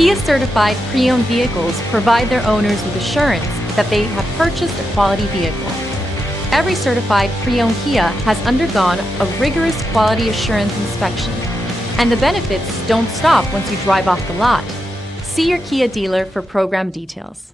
Kia certified pre-owned vehicles provide their owners with assurance that they have purchased a quality vehicle. Every certified pre-owned Kia has undergone a rigorous quality assurance inspection, and the benefits don't stop once you drive off the lot. See your Kia dealer for program details.